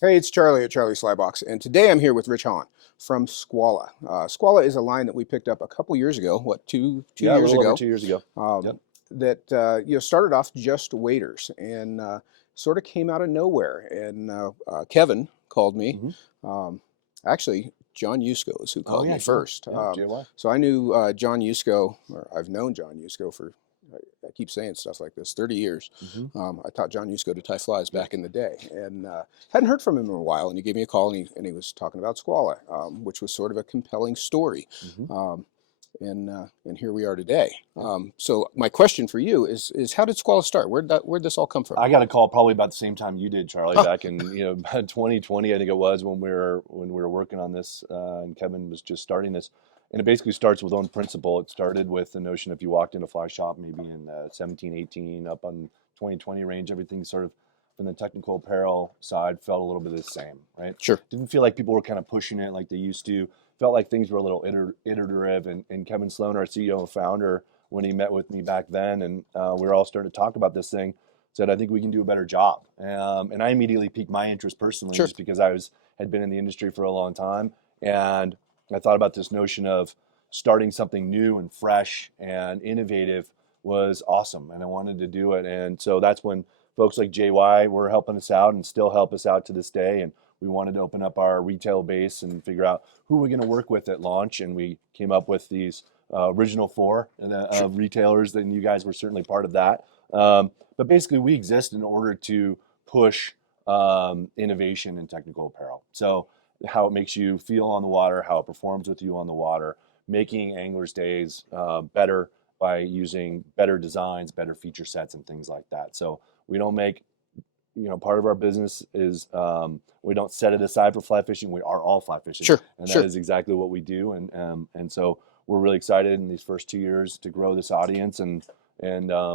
Hey, it's Charlie at Charlie Slybox, and today I'm here with Rich Hohne from Skwala. Skwala is a line that we picked up a couple years ago, what, two Yeah, a years little over ago, 2 years ago. Yep. um, that started off just waders and sort of came out of nowhere. And Kevin called me. hmm Um, Actually, John Yusko is who Oh called yeah, me John. first. Yeah, JY. So I knew John Yusko, or I've known John Yusko for I keep saying stuff like this, 30 years. hmm I taught John Yusko to tie flies Yep. back in the day, and hadn't heard from him in a while. And he gave me a call, and he was talking about Squala, which was sort of a compelling story. hmm Um, and here we are today. So my question for you is how did Squala start? Where'd this all come from? I got a call probably about the same time you did, Charlie, Oh, back in about 2020, I think it was when we were working on this, and Kevin was just starting this. And it basically starts with own principle. It started with the notion if you walked into a fly shop maybe in 17, 18, up on 2020 range, everything sort of from the technical apparel side felt a little bit the same, right? sure. Didn't feel like people were kind of pushing it like they used to. Felt like things were a little iterative. And Kevin Sloan, our CEO and founder, when he met with me back then, and we were all starting to talk about this thing, said, "I think we can do a better job." And I immediately piqued my interest personally, Sure. just because had been in the industry for a long time, and I thought about this notion of starting something new and fresh and innovative was awesome, and I wanted to do it. And so that's when folks like JY were helping us out and still help us out to this day. And we wanted to open up our retail base and figure out who we're going to work with at launch. And we came up with these original four Sure. retailers, and you guys were certainly part of that. But basically, we exist in order to push innovation in technical apparel. So how it makes you feel on the water, how it performs with you on the water, making anglers' days better by using better designs, better feature sets, and things like that. So we don't make, part of our business is we don't set it aside for fly fishing. We are all fly fishing, Sure. and that Sure. is exactly what we do. And so we're really excited in these first 2 years to grow this audience and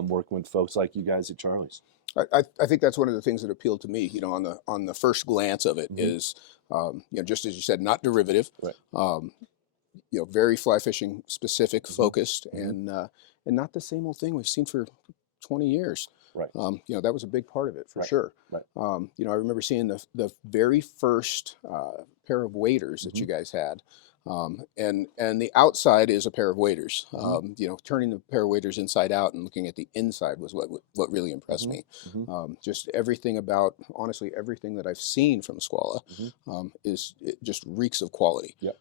working with folks like you guys at Charlie's. I think that's one of the things that appealed to me. On the first glance of it hmm is, just as you said, not derivative. Right. Um, very fly fishing specific, hmm focused, hmm and not the same old thing we've seen for 20 years. Right. That was a big part of it for Right. sure. Right. I remember seeing the very first pair of waders that hmm you guys had. And the outside is a pair of waders. hmm Turning the pair of waders inside out and looking at the inside was what really impressed hmm me. hmm Just everything about, honestly, everything that I've seen from Squala hmm it just reeks of quality. Yep.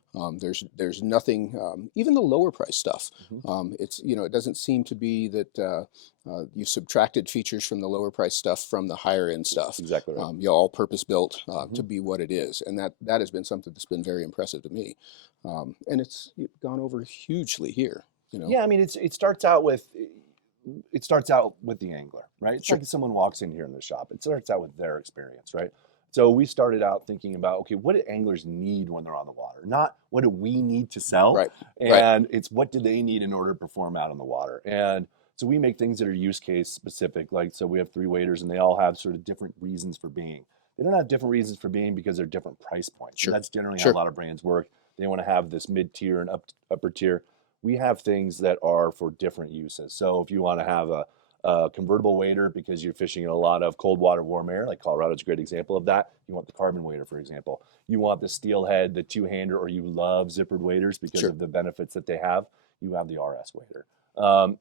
There's nothing, even the lower price stuff. hmm It doesn't seem to be that you've subtracted features from the lower price stuff from the higher end stuff. Exactly right. All purpose built to hmm be what it is, and that has been something that's been very impressive to me. And it's gone over hugely here. Yeah, I mean, it starts out with the angler, right? It's Sure. like if someone walks in here in the shop. It starts out with their experience, right? So we started out thinking about, okay, what do anglers need when they're on the water? Not what do we need to sell, Right. Right. and it's what do they need in order to perform out on the water. And so we make things that are use case specific. Like, so we have three waders, and they all have sort of different reasons for being. They don't have different reasons for being because they're different price points. Sure. And that's generally how a Sure. lot of brands work. They want to have this mid tier and upper tier. We have things that are for different uses. So if you want to have a convertible wader because you're fishing in a lot of cold water, warm air, like Colorado's a great example of that. You want the carbon wader, for example. You want the steelhead, the two-hander, or you love zippered waders because Sure. of the benefits that they have. You have the RS wader.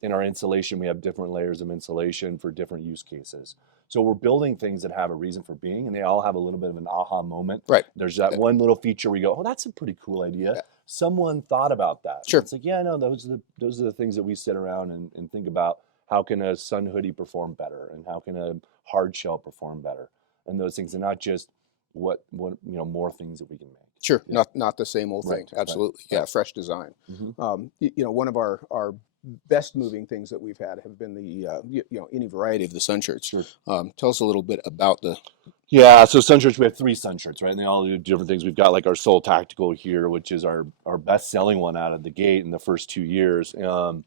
In our insulation, we have different layers of insulation for different use cases. So we're building things that have a reason for being, and they all have a little bit of an aha moment. Right. There's that one little feature where you go, "Oh, that's a pretty cool idea. Yeah. Someone thought about that." Sure. It's like, yeah, no, those are the things that we sit around and think about. How can a sun hoodie perform better, and how can a hard shell perform better, and those things, and not just what more things that we can make. Sure. Yeah. Not the same old thing. Right. Absolutely. Right. Yeah. Fresh design. hmm One of our best moving things that we've had have been the any variety of the sun shirts. Sure. Tell us a little bit about the. Yeah, so sun shirts, we have three sun shirts, right? And they all do different things. We've got like our Soul Tactical here, which is our best selling one out of the gate in the first 2 years.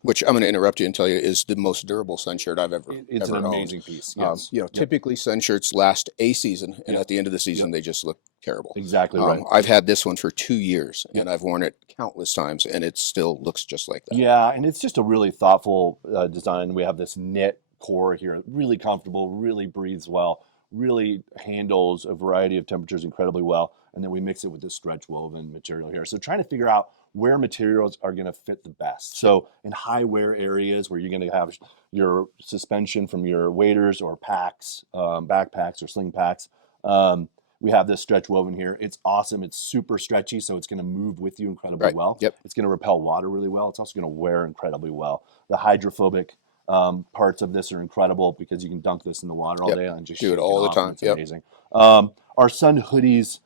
Which I'm going to interrupt you and tell you is the most durable sun shirt I've It's ever an owned. amazing piece. Yes. Yep. Typically sun shirts last a season, and Yep. at the end of the season, Yep. they just look terrible. Exactly right. I've had this one for 2 years, Yep. and I've worn it countless times, and it still looks just like that. Yeah, and it's just a really thoughtful design. We have this knit core here, really comfortable, really breathes well, really handles a variety of temperatures incredibly well. And then we mix it with this stretch woven material here. So trying to figure out where materials are going to fit the best. So in high wear areas where you're going to have your suspension from your waders or packs, backpacks or sling packs, we have this stretch woven here. It's awesome. It's super stretchy, so it's going to move with you incredibly Right. well. Yep. It's going to repel water really well. It's also going to wear incredibly well. The hydrophobic parts of this are incredible because you can dunk this in the water all Yep. day and just Do shake it all the off, and time. it's Yep. amazing. Our sun hoodies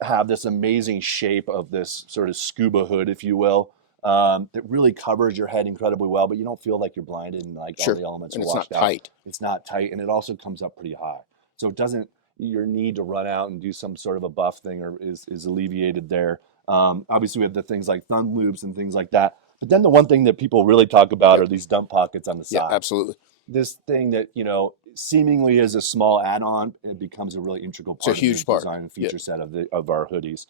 have this amazing shape of this sort of scuba hood, if you will, that really covers your head incredibly well, but you don't feel like you're blinded and like all Sure. the elements And are it's not washed out. tight. It's not tight, and it also comes up pretty high. So it doesn't, your need to run out and do some sort of a buff thing or is alleviated there. Obviously, we have the things like thumb loops and things like that. But then the one thing that people really talk about Yep. are these dump pockets on the Yeah, side. absolutely. This thing that, you know, seemingly is a small add-on, it becomes a really integral It's a part of the huge part. design and Yep. feature set of our hoodies.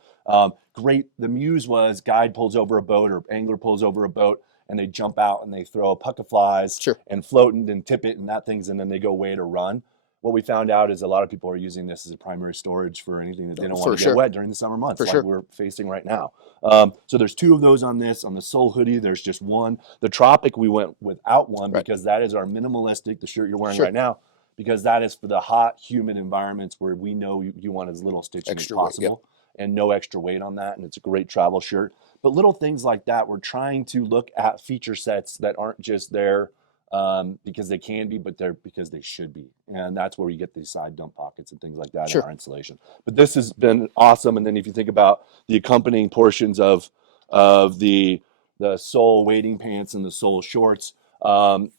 Great. The muse was guide pulls over a boat or angler pulls over a boat and they jump out and they throw a puck of flies Sure. and float and tip it and that things, and then they go wade or run. What we found out is a lot of people are using this as a primary storage for anything that they don't want For to get sure. wet during the summer months, For like sure. we're facing right now. So there's two of those on this. On the Soul hoodie, there's just one. The Tropic, we went without one Right. because that is our minimalistic, the shirt you're wearing Sure. right now, because that is for the hot, humid environments where we know you want as little stitching Extra as weight, possible and no extra weight on that. And it's a great travel shirt. But little things like that, we're trying to look at feature sets that aren't just there because they can be, but they're because they should be. And that's where we get these side dump pockets and things like that Sure. in our insulation. But this has been awesome. And then if you think about the accompanying portions of the sole wading pants and the sole shorts, things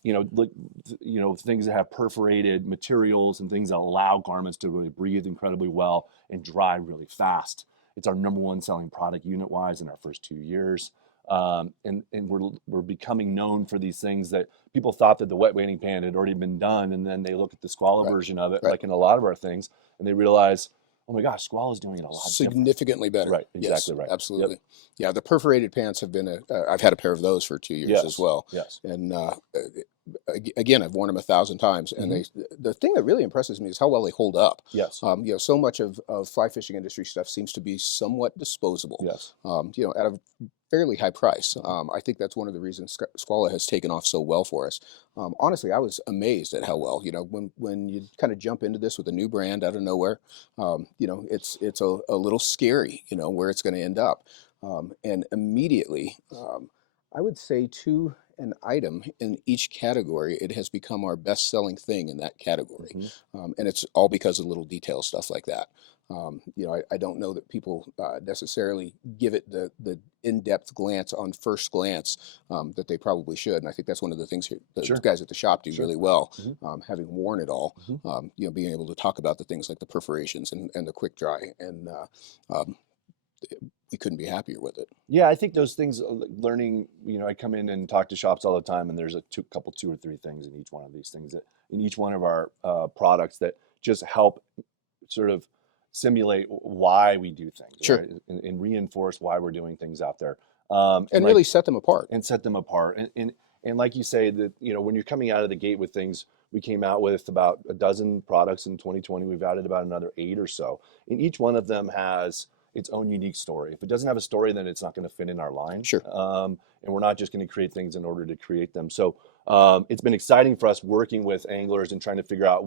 that have perforated materials and things that allow garments to really breathe incredibly well and dry really fast. It's our number one selling product unit wise in our first 2 years. And we're becoming known for these things that people thought that the wet wading pant had already been done, and then they look at the Squala Right. version of it, Right. like in a lot of our things, and they realize, oh my gosh, Squala's doing it a lot different. Significantly better. Right, Yes, exactly right. absolutely. Yep. Yeah, the perforated pants have been I've had a pair of those for 2 years Yes. as well. Yes. And again, I've worn them 1,000 times. And the thing that really impresses me is how well they hold up. Yes. So much of fly fishing industry stuff seems to be somewhat disposable. Yes. At a fairly high price. I think that's one of the reasons Skwala has taken off so well for us. Honestly, I was amazed at how well, when you kind of jump into this with a new brand out of nowhere, it's a little scary, where it's going to end up. And immediately, I would say to an item in each category, it has become our best selling thing in that category. And it's all because of little detail stuff like that. I don't know that people necessarily give it the in-depth glance on first glance that they probably should. And I think that's one of the things the Sure. guys at the shop do Sure. really well, Mhm. having worn it all, being able to talk about the things like the perforations and the quick dry. And we couldn't be happier with it. Yeah, I think those things, learning, I come in and talk to shops all the time, and there's two or three things in each one of these things, in each one of our products that just help sort of simulate why we do things, Sure. right? And reinforce why we're doing things out there. And really set them apart. And set them apart. And like you say, that when you're coming out of the gate with things, we came out with about a dozen products in 2020. We've added about another 8 or so. And each one of them has its own unique story. If it doesn't have a story, then it's not going to fit in our line. Sure. And we're not just going to create things in order to create them. So it's been exciting for us working with anglers and trying to figure out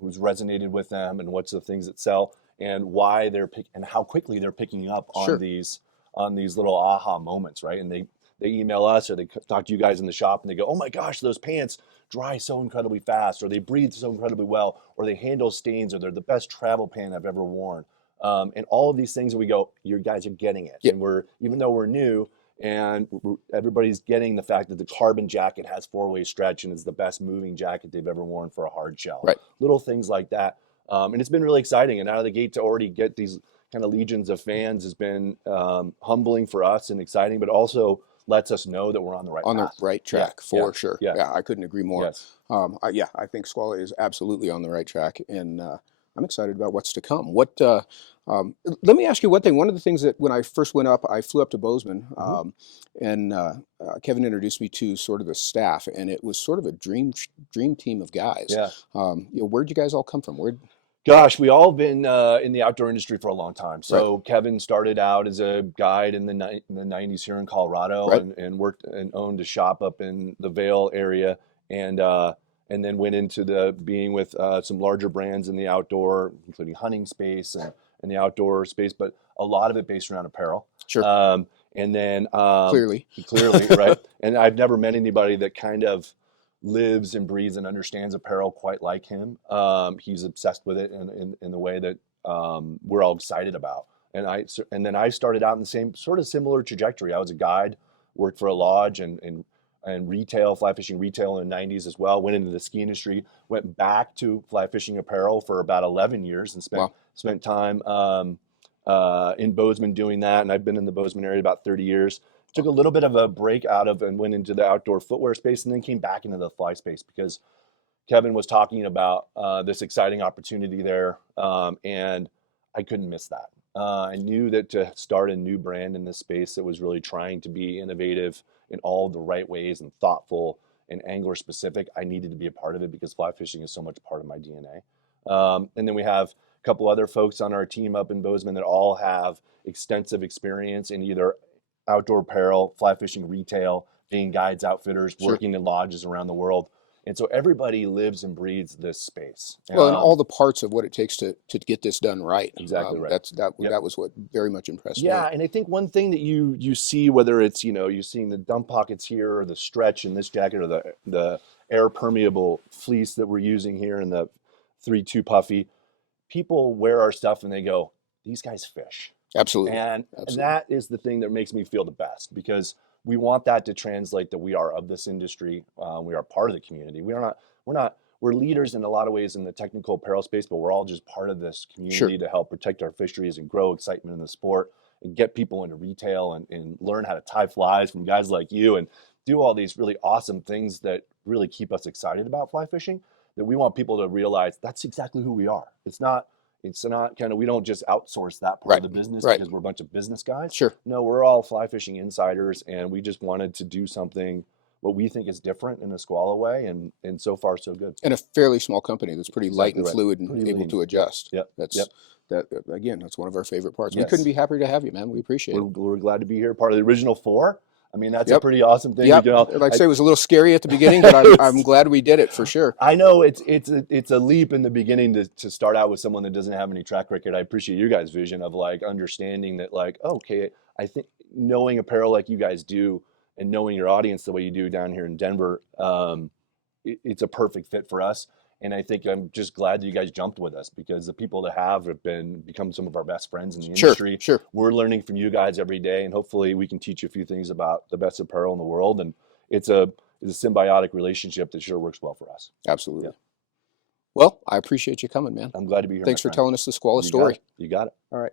who's resonated with them and what's the things that sell and why and how quickly they're picking up on Sure. these little aha moments, right? And they email us or they talk to you guys in the shop and they go, oh my gosh, those pants dry so incredibly fast, or they breathe so incredibly well, or they handle stains, or they're the best travel pant I've ever worn. And all of these things we go, you guys are getting it. Yep. And even though we're new and everybody's getting the fact that the carbon jacket has 4-way stretch and is the best moving jacket they've ever worn for a hard shell. Right. Little things like that. And it's been really exciting. And out of the gate to already get these kind of legions of fans has been humbling for us and exciting, but also lets us know that we're on the right path. The right track for sure. Yeah. Yeah, I couldn't agree more. Yes. I think Skwala is absolutely on the right track, and I'm excited about what's to come. Let me ask you one thing. One of the things that when I first went up, I flew up to Bozeman, Hmm. and Kevin introduced me to sort of the staff, and it was sort of a dream team of guys. Yeah. Where'd you guys all come from? Where? Gosh, we all been in the outdoor industry for a long time. Right, So Kevin started out as a guide in the 90s here in Colorado, right, and worked and owned a shop up in the Vail area, and uh, and then went into the being with some larger brands in the outdoor, including hunting space and the outdoor space, but a lot of it based around apparel. sure, And then clearly, clearly, right? And I've never met anybody that kind of lives and breathes and understands apparel quite like him. He's obsessed with it in the way that we're all excited about. And then I started out in the same sort of similar trajectory. I was a guide, worked for a lodge and retail, fly fishing retail in the 90s as well. Went into the ski industry, went back to fly fishing apparel for about 11 years, and wow, spent time in Bozeman doing that. And I've been in the Bozeman area about 30 years. Took a little bit of a break out of and went into the outdoor footwear space, and then came back into the fly space because Kevin was talking about this exciting opportunity there, and I couldn't miss that. I knew that to start a new brand in this space that was really trying to be innovative in all the right ways and thoughtful and angler specific, I needed to be a part of it because fly fishing is so much part of my DNA. And then we have a couple other folks on our team up in Bozeman that all have extensive experience in either outdoor apparel, fly fishing retail, being guides, outfitters, sure. working in lodges around the world. And so everybody lives and breathes this space. Well, and all the parts of what it takes to get this done right. Exactly right. Yep. That was what very much impressed me. Yeah, and I think one thing that you see, whether it's you're seeing the dump pockets here or the stretch in this jacket or the air permeable fleece that we're using here in the 3-2 puffy, people wear our stuff and they go, these guys fish. Absolutely, And absolutely. that is the thing that makes me feel the best because we want that to translate that we are of this industry. We are part of the community. We're leaders in a lot of ways in the technical apparel space, but we're all just part of this Sure. community to help protect our fisheries and grow excitement in the sport and get people into retail and learn how to tie flies from guys like you and do all these really awesome things that really keep us excited about fly fishing, that we want people to realize that's exactly who we are. It's not kind of, we don't just outsource that part Right. of the business Right. because we're a bunch of business guys. Sure. No, we're all fly fishing insiders, and we just wanted to do something what we think is different in a Squala way, and so far so good. And a fairly small company that's pretty light Exactly and right. fluid and Pretty able lean. to adjust. Yep. That's Yep. that again. That's one of our favorite parts. We Yes. couldn't be happier to have you, man. We appreciate it. We're glad to be here, part of the original four. I mean, that's a Yep. pretty awesome thing. Yep. We can all, Like I say, it was a little scary at the beginning, but I'm glad we did it for sure. I know it's a leap in the beginning to start out with someone that doesn't have any track record. I appreciate your guys' vision of like understanding that like, okay, I think knowing apparel like you guys do and knowing your audience the way you do down here in Denver, it's a perfect fit for us. And I think I'm just glad that you guys jumped with us because the people that have become some of our best friends in the Sure. industry. Sure. We're learning from you guys every day, and hopefully we can teach you a few things about the best apparel in the world. And it's a symbiotic relationship that sure works well for us. Absolutely. Yeah. Well, I appreciate you coming, man. I'm glad to be here. Thanks my for friend. telling us the Squala You got story. it. You got it. All right.